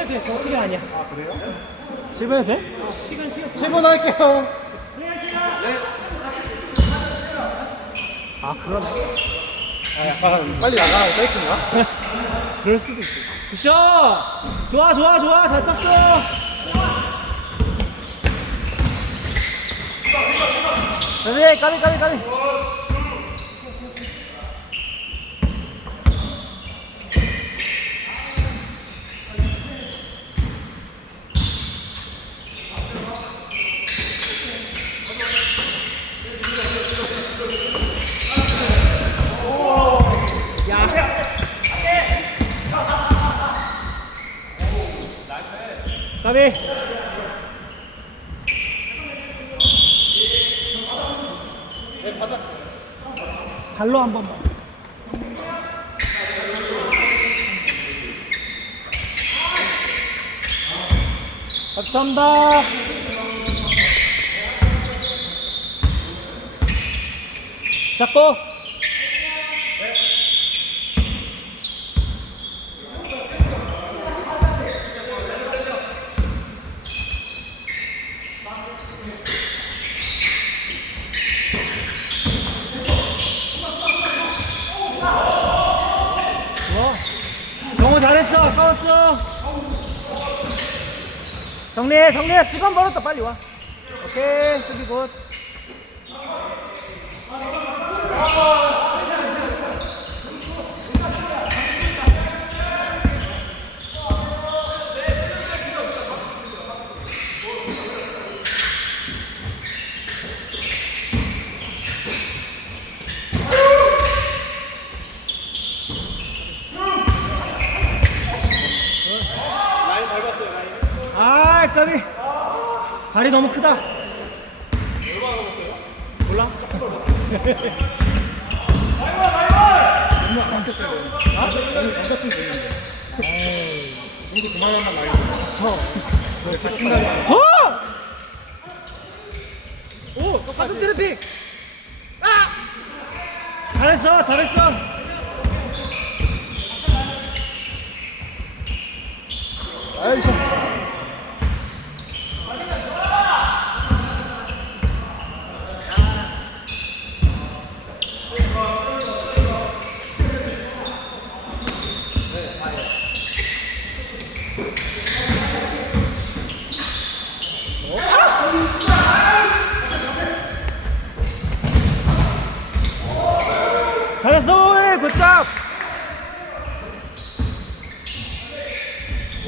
해도 돼. 저 시간 아니야. 아 그래요? 7분 해도 돼? 시간 시간. 7분 할게요. 아 그러네. 아 약간 빨리 나가라고 써있군요 그럴 수도 있지. 굿샷! 좋아 좋아 좋아 잘 쐈어. 까비 까비 까비 까비. 야. 까비. 발로 한 번만. 감사합니다. 잡고. 좋아. 정호 잘했어. 아까웠어. 정리해, 정리해. 수건 벌었다. 빨리 와. 오케이. 수비 굿. 라인 밟았어요 라인 아, 까비. 발이 너무 크다. 몰라? 감겼어야 되는데 아? 오늘 감겼으면 되는데 이제 그만한단 말이야 저. 오늘 같은 날이야 어! 오, 가슴 트래픽. 아! 잘했어, 잘했어. 아이씨. 잘했어, 굿잡.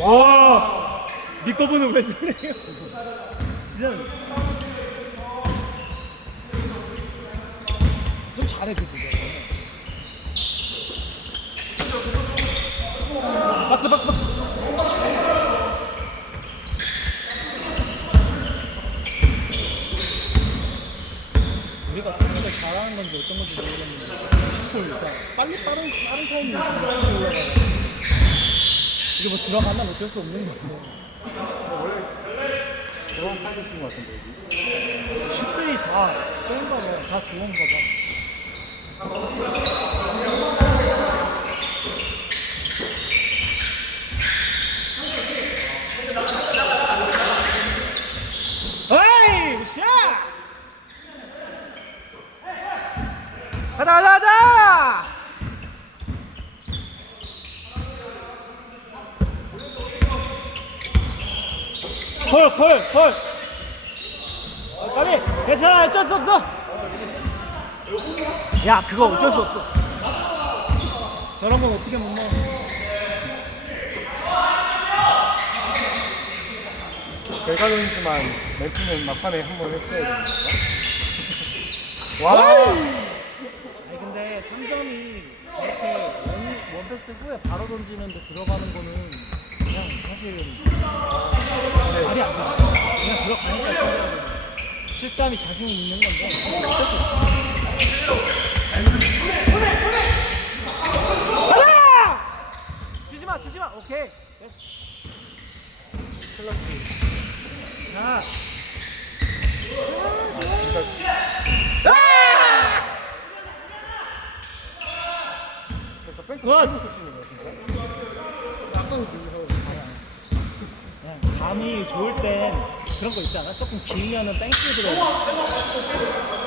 와, 니꺼 보는 왜 그래요? 진짜. 좀 잘해, 그지? 박스, 박스, 박스. 우리가 수비를 잘하는 건지 어떤 건지 모르겠는데 슛을 일단 빨리 빠른 빠른 타이밍에 슛이 올라가요. 이게 뭐 들어가면 어쩔 수 없는 거고 저런 사이즈신 것 같은데 여기 슛들이 다 쏜가 봐다 좋은가 봐. 어이 샷! 가자 가자 가자! 콜, 콜, 콜. 어, 까비, 괜찮아, 어쩔 수 없어. 야, 그거 어쩔 수 없어. 저런 건 어떻게 못 넣어? 결과론이지만 멘트는 막판에 한 번 했어야 되는 와! 와 아니 근데 3점이 저렇게 원, 원패스 후에 바로 던지는데 들어가는 거는 사실은 말이 안 되지. 그냥 들어가니까 신기하고 실점이 자신이 있는 건데 어쩔 수 없어. 가자! 주지 마, 주지 마. 오케이. 됐어. 클럽. 자. 아! 진짜? 약간 감이 좋을 땐 그런 거 있지 않아? 조금 길면은 땡큐 들어.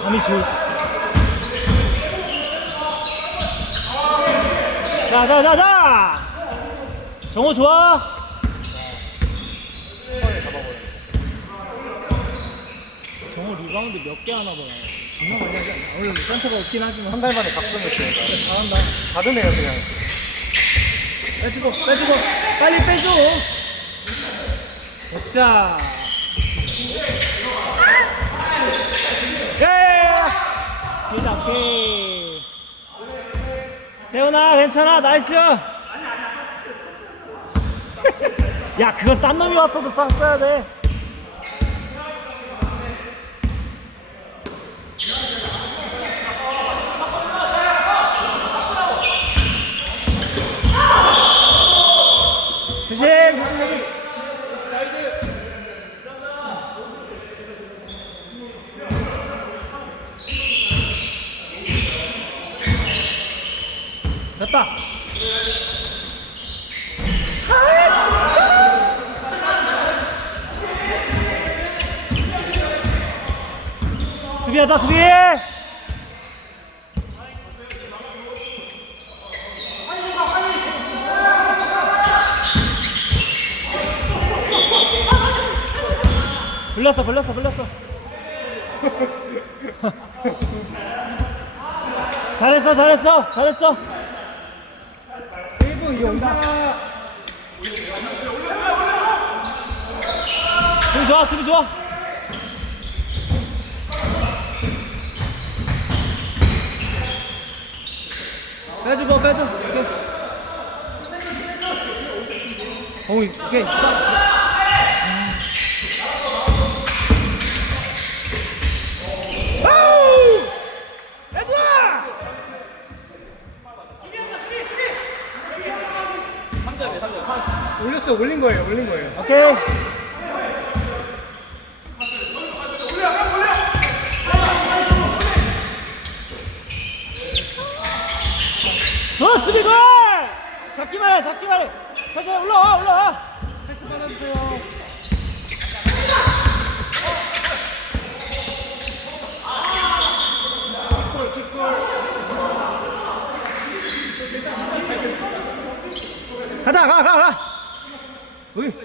감이 좋을 때. 자, 자, 자, 자! 정호 좋아! 정호 리바운드 몇 개 하나 보나요? 정말 많이 하지 않나? 오늘 센터가 없긴 하지만. 한 달 만에 박수를 치니까. 근데 잘한다. 다르네요, 그냥. 빼주고, 빼주고, 빨리 빼줘! 자. 예! 일단 오케이. 세훈아, 괜찮아, 나이스! 야, 그건 딴 놈이 왔어도 쌌어야 돼. 조심, 조심, 조심. 됐다. 아, 진짜. 수비하자, 수비! 불렀어, 불렀어, 불렀어. 잘했어, 잘했어, 잘했어. 1분 영차. 수비 좋아, 수비 좋아. 빼주고, 빼줘. 오케이. 오. 아 올렸어, 올린 거예요, 올린 거예요. 오케이. 어, 수비 골! 잡기만 해, 잡기만 해. 천천히 올라와, 올라와. 패스 받아주세요. 가자, 가, 가, 가. 여기.